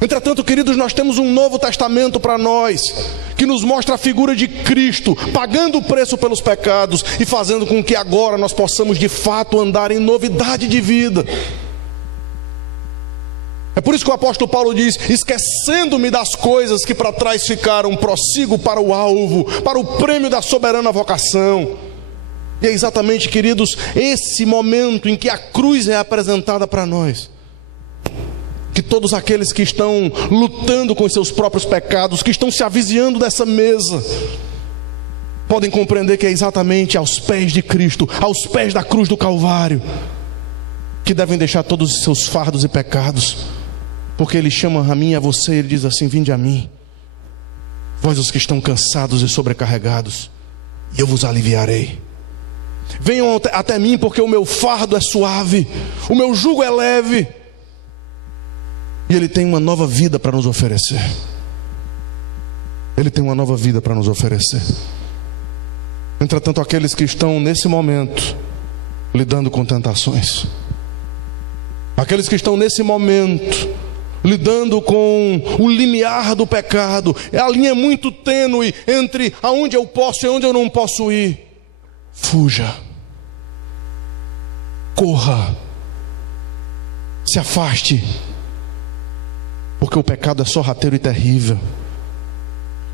Entretanto, queridos, nós temos um Novo Testamento para nós, que nos mostra a figura de Cristo, pagando o preço pelos pecados e fazendo com que agora nós possamos de fato andar em novidade de vida. É por isso que o apóstolo Paulo diz: esquecendo-me das coisas que para trás ficaram, prossigo para o alvo, para o prêmio da soberana vocação. E é exatamente, queridos, esse momento em que a cruz é apresentada para nós, que todos aqueles que estão lutando com os seus próprios pecados, que estão se avizinhando dessa mesa, podem compreender que é exatamente aos pés de Cristo, aos pés da cruz do Calvário, que devem deixar todos os seus fardos e pecados, porque Ele chama a mim e a você, Ele diz assim: vinde a mim, vós os que estão cansados e sobrecarregados, e eu vos aliviarei. Venham até mim, porque o meu fardo é suave, o meu jugo é leve, e Ele tem uma nova vida para nos oferecer. Ele tem uma nova vida para nos oferecer. Entretanto, aqueles que estão nesse momento lidando com tentações, aqueles que estão nesse momento lidando com o limiar do pecado, a linha muito tênue entre aonde eu posso e onde eu não posso ir, fuja, corra, se afaste, porque o pecado é sorrateiro e terrível.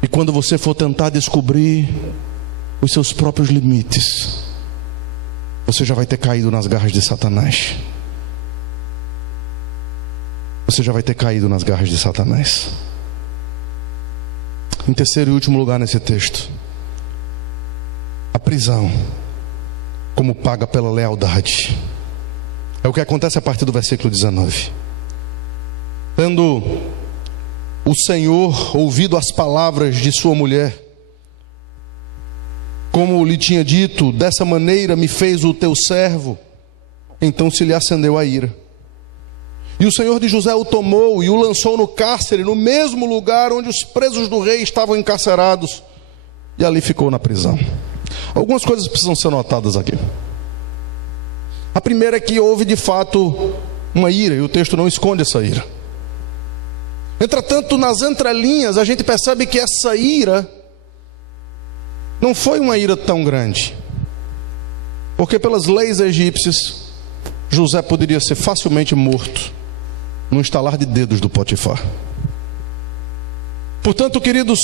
E quando você for tentar descobrir os seus próprios limites, você já vai ter caído nas garras de Satanás. Você já vai ter caído nas garras de Satanás. Em terceiro e último lugar nesse texto, a prisão como paga pela lealdade. É o que acontece a partir do versículo 19. Tendo o Senhor ouvido as palavras de sua mulher, como lhe tinha dito, dessa maneira me fez o teu servo, então se lhe acendeu a ira. E o Senhor de José o tomou e o lançou no cárcere, no mesmo lugar onde os presos do rei estavam encarcerados, e ali ficou na prisão. Algumas coisas precisam ser notadas aqui. A primeira é que houve de fato uma ira, e o texto não esconde essa ira. Entretanto, nas entrelinhas, a gente percebe que essa ira não foi uma ira tão grande, porque pelas leis egípcias, José poderia ser facilmente morto no estalar de dedos do Potifar. Portanto, queridos,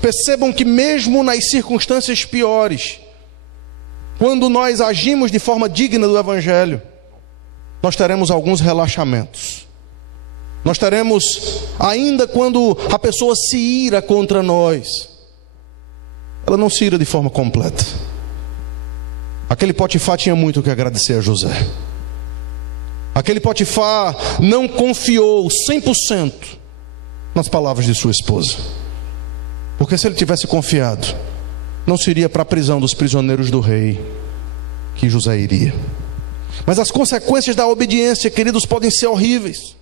percebam que mesmo nas circunstâncias piores, quando nós agimos de forma digna do Evangelho, nós teremos alguns relaxamentos, nós teremos ainda quando a pessoa se ira contra nós, ela não se ira de forma completa. Aquele Potifar tinha muito o que agradecer a José. Aquele Potifar não confiou 100% nas palavras de sua esposa, porque se ele tivesse confiado, não se iria para a prisão dos prisioneiros do rei que José iria. Mas as consequências da obediência, queridos, podem ser horríveis.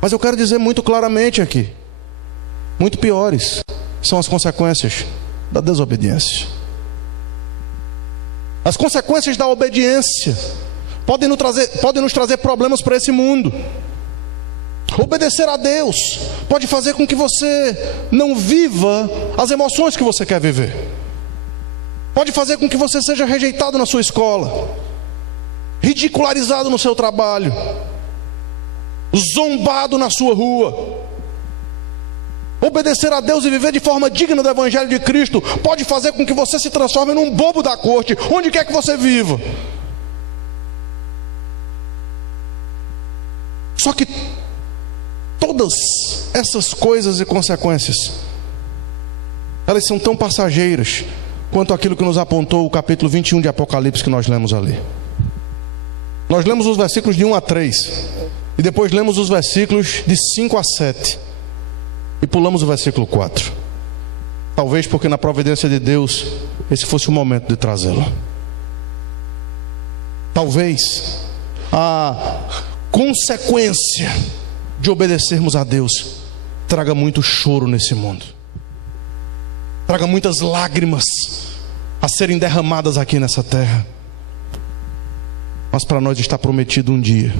Mas eu quero dizer muito claramente aqui, muito piores são as consequências da desobediência. As consequências da obediência podem nos trazer problemas para esse mundo. Obedecer a Deus pode fazer com que você não viva as emoções que você quer viver. Pode fazer com que você seja rejeitado na sua escola, ridicularizado no seu trabalho, zombado na sua rua. Obedecer a Deus e viver de forma digna do Evangelho de Cristo pode fazer com que você se transforme num bobo da corte, onde quer que você viva. Só que todas essas coisas e consequências, elas são tão passageiras quanto aquilo que nos apontou o capítulo 21 de Apocalipse que nós lemos ali. Nós lemos os versículos de 1 a 3 e depois lemos os versículos de 5 a 7 e pulamos o versículo 4. Talvez porque na providência de Deus esse fosse o momento de trazê-lo. Talvez a consequência de obedecermos a Deus traga muito choro nesse mundo, traga muitas lágrimas a serem derramadas aqui nessa terra. Mas para nós está prometido um dia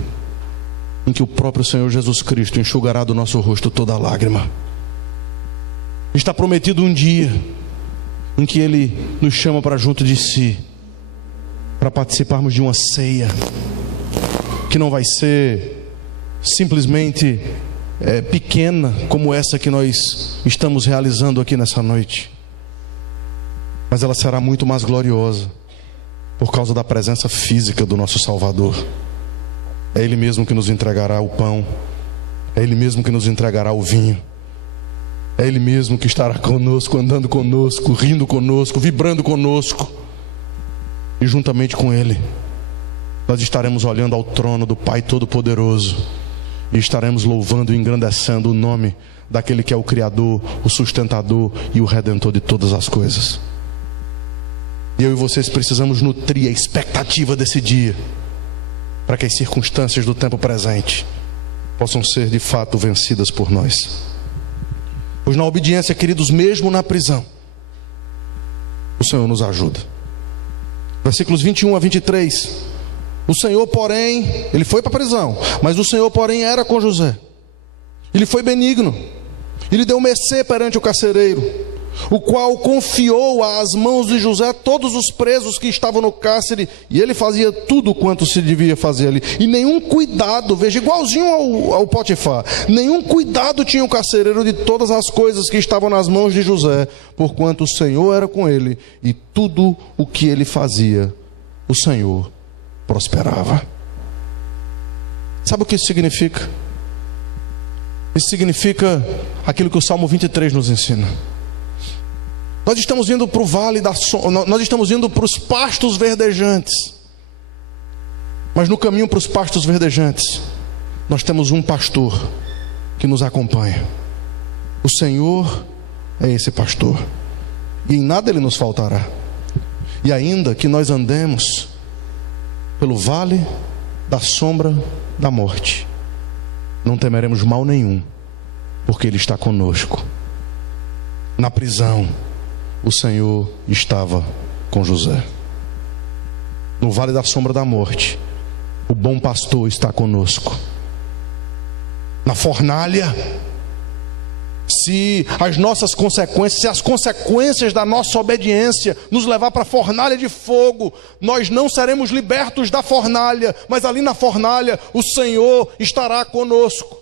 em que o próprio Senhor Jesus Cristo enxugará do nosso rosto toda lágrima. Está prometido um dia em que Ele nos chama para junto de si, para participarmos de uma ceia que não vai ser simplesmente pequena como essa que nós estamos realizando aqui nessa noite, mas ela será muito mais gloriosa por causa da presença física do nosso Salvador. É Ele mesmo que nos entregará o pão, é Ele mesmo que nos entregará o vinho, é Ele mesmo que estará conosco, andando conosco, rindo conosco, vibrando conosco, e juntamente com Ele nós estaremos olhando ao trono do Pai Todo-Poderoso e estaremos louvando e engrandecendo o nome daquele que é o Criador, o sustentador e o Redentor de todas as coisas. E eu e vocês precisamos nutrir a expectativa desse dia, para que as circunstâncias do tempo presente possam ser de fato vencidas por nós. Pois na obediência, queridos, mesmo na prisão, o Senhor nos ajuda. Versículos 21 a 23. O Senhor, porém, ele foi para a prisão, mas o Senhor, porém, era com José. Ele foi benigno, ele deu mercê perante o carcereiro, o qual confiou às mãos de José todos os presos que estavam no cárcere, e ele fazia tudo quanto se devia fazer ali. E nenhum cuidado, veja, igualzinho ao Potifar, nenhum cuidado tinha o carcereiro de todas as coisas que estavam nas mãos de José, porquanto o Senhor era com ele, e tudo o que ele fazia, o Senhor prosperava. Sabe o que isso significa? Isso significa aquilo que o Salmo 23 nos ensina. Nós estamos indo para o vale da sombra, nós estamos indo para os pastos verdejantes, mas no caminho para os pastos verdejantes nós temos um pastor que nos acompanha. O Senhor é esse pastor, e em nada Ele nos faltará. E ainda que nós andemos pelo vale da sombra da morte, não temeremos mal nenhum, porque Ele está conosco. Na prisão, o Senhor estava com José. No vale da sombra da morte, o bom pastor está conosco. Na fornalha, se as consequências da nossa obediência nos levar para a fornalha de fogo, nós não seremos libertos da fornalha, mas ali na fornalha o Senhor estará conosco.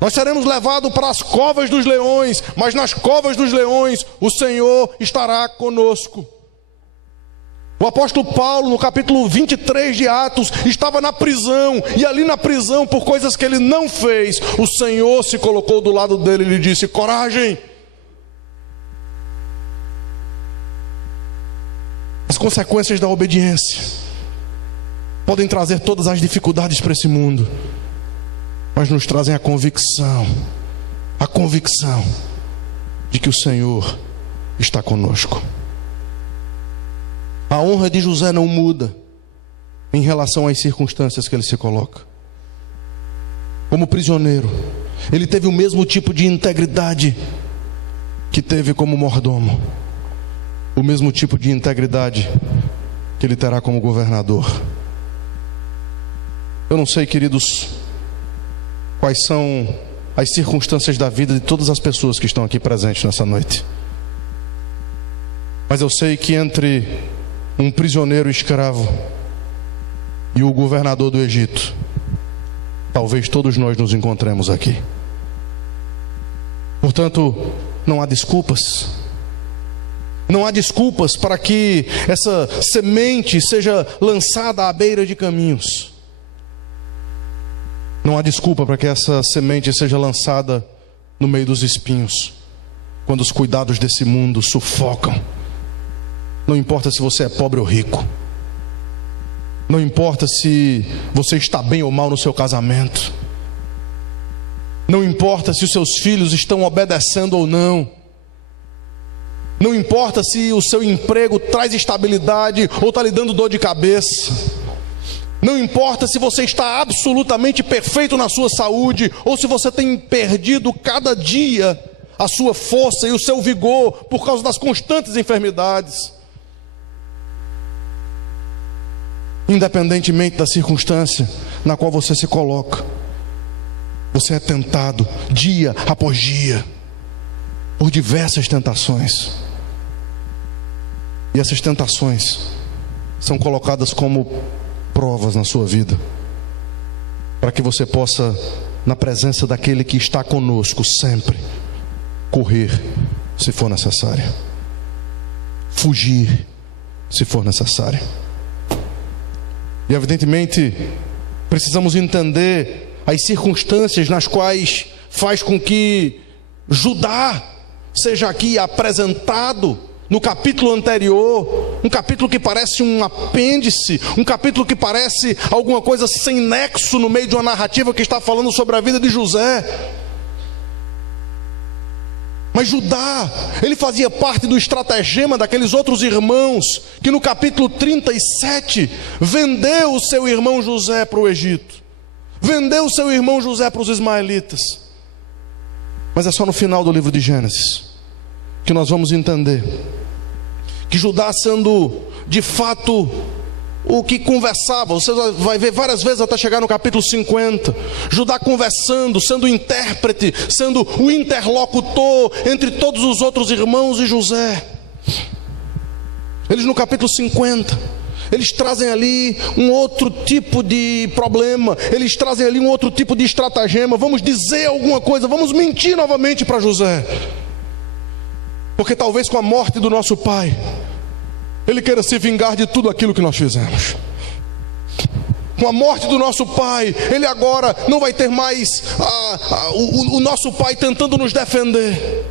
Nós seremos levados para as covas dos leões, mas nas covas dos leões o Senhor estará conosco. O apóstolo Paulo, no capítulo 23 de Atos, estava na prisão, e ali na prisão, por coisas que ele não fez, o Senhor se colocou do lado dele e lhe disse: coragem. As consequências da obediência podem trazer todas as dificuldades para esse mundo, mas nos trazem a convicção de que o Senhor está conosco. A honra de José não muda em relação às circunstâncias que ele se coloca. Como prisioneiro, ele teve o mesmo tipo de integridade que teve como mordomo, o mesmo tipo de integridade que ele terá como governador. Eu não sei, queridos, quais são as circunstâncias da vida de todas as pessoas que estão aqui presentes nessa noite, mas eu sei que entre um prisioneiro escravo e o governador do Egito, talvez todos nós nos encontremos aqui. Portanto, não há desculpas. Não há desculpas para que essa semente seja lançada à beira de caminhos. Não há desculpa para que essa semente seja lançada no meio dos espinhos, quando os cuidados desse mundo sufocam. Não importa se você é pobre ou rico. Não importa se você está bem ou mal no seu casamento. Não importa se os seus filhos estão obedecendo ou não. Não importa se o seu emprego traz estabilidade ou está lhe dando dor de cabeça. Não importa se você está absolutamente perfeito na sua saúde ou se você tem perdido cada dia a sua força e o seu vigor por causa das constantes enfermidades. Independentemente da circunstância na qual você se coloca, você é tentado dia após dia por diversas tentações. E essas tentações são colocadas como provas na sua vida, para que você possa, na presença daquele que está conosco sempre, correr se for necessário, fugir se for necessário. E evidentemente precisamos entender as circunstâncias nas quais faz com que Judá seja aqui apresentado no capítulo anterior, um capítulo que parece um apêndice, um capítulo que parece alguma coisa sem nexo no meio de uma narrativa que está falando sobre a vida de José. Mas Judá, ele fazia parte do estratagema daqueles outros irmãos que no capítulo 37 vendeu o seu irmão José para o Egito, vendeu o seu irmão José para os ismaelitas. Mas é só no final do livro de Gênesis que nós vamos entender que Judá, sendo de fato o que conversava, você vai ver várias vezes até chegar no capítulo 50, Judá conversando, sendo intérprete, sendo o interlocutor entre todos os outros irmãos e José. Eles no capítulo 50, eles trazem ali um outro tipo de problema, eles trazem ali um outro tipo de estratagema. Vamos dizer alguma coisa, vamos mentir novamente para José, porque talvez com a morte do nosso pai ele queira se vingar de tudo aquilo que nós fizemos. Com a morte do nosso pai, ele agora não vai ter mais o nosso pai tentando nos defender.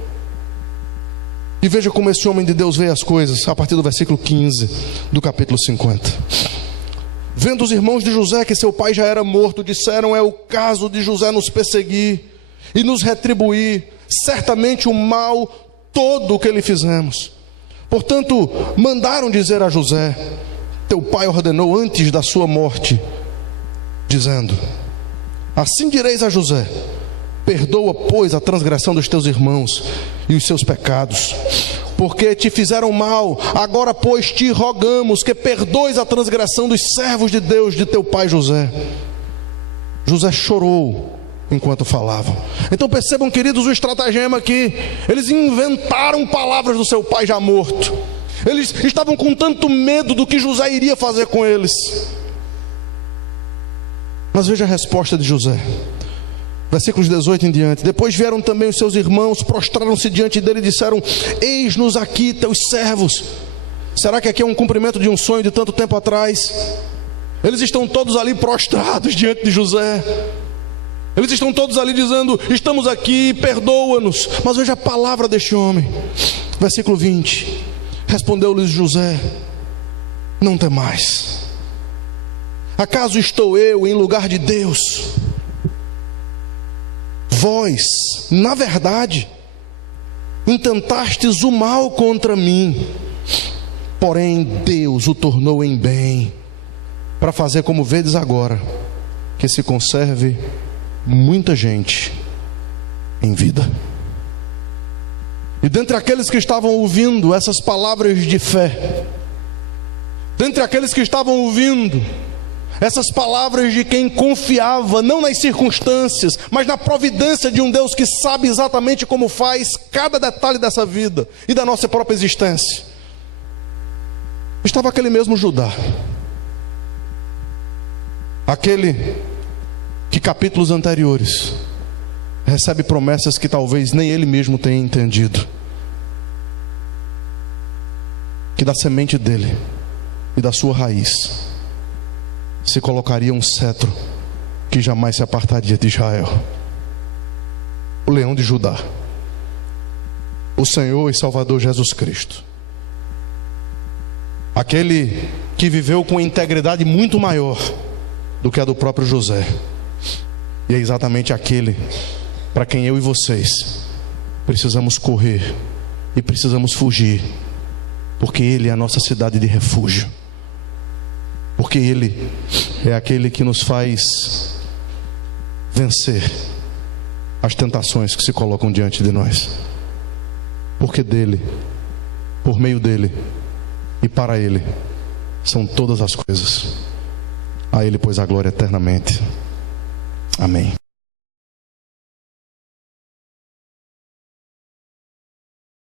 E veja como esse homem de Deus vê as coisas, a partir do versículo 15 do capítulo 50. Vendo os irmãos de José que seu pai já era morto, disseram: é o caso de José nos perseguir e nos retribuir certamente o mal todo o que lhe fizemos. Portanto, mandaram dizer a José: teu pai ordenou antes da sua morte, dizendo: assim direis a José: perdoa, pois, a transgressão dos teus irmãos e os seus pecados, porque te fizeram mal. Agora, pois, te rogamos que perdoes a transgressão dos servos de Deus de teu pai José. José chorou enquanto falavam. Então percebam, queridos, o estratagema aqui. Eles inventaram palavras do seu pai já morto. Eles estavam com tanto medo do que José iria fazer com eles. Mas veja a resposta de José, versículos 18 em diante. Depois vieram também os seus irmãos, prostraram-se diante dele e disseram: eis-nos aqui teus servos. Será que aqui é um cumprimento de um sonho de tanto tempo atrás? Eles estão todos ali prostrados diante de José. Eles estão todos ali dizendo: estamos aqui, perdoa-nos. Mas veja a palavra deste homem. Versículo 20. Respondeu-lhes José: não temais. Acaso estou eu em lugar de Deus? Vós, na verdade, intentastes o mal contra mim, porém Deus o tornou em bem, para fazer como vedes agora, que se conserve muita gente em vida. E dentre aqueles que estavam ouvindo essas palavras de fé, dentre aqueles que estavam ouvindo essas palavras de quem confiava não nas circunstâncias, mas na providência de um Deus que sabe exatamente como faz cada detalhe dessa vida e da nossa própria existência, estava aquele mesmo Judá, aquele que capítulos anteriores recebe promessas que talvez nem ele mesmo tenha entendido, que da semente dele e da sua raiz se colocaria um cetro que jamais se apartaria de Israel. O leão de Judá, o Senhor e Salvador Jesus Cristo, aquele que viveu com integridade muito maior do que a do próprio José, e é exatamente aquele para quem eu e vocês precisamos correr e precisamos fugir, porque Ele é a nossa cidade de refúgio, porque Ele é aquele que nos faz vencer as tentações que se colocam diante de nós, porque dele, por meio dele e para Ele são todas as coisas. A Ele, pois, a glória eternamente. Amém.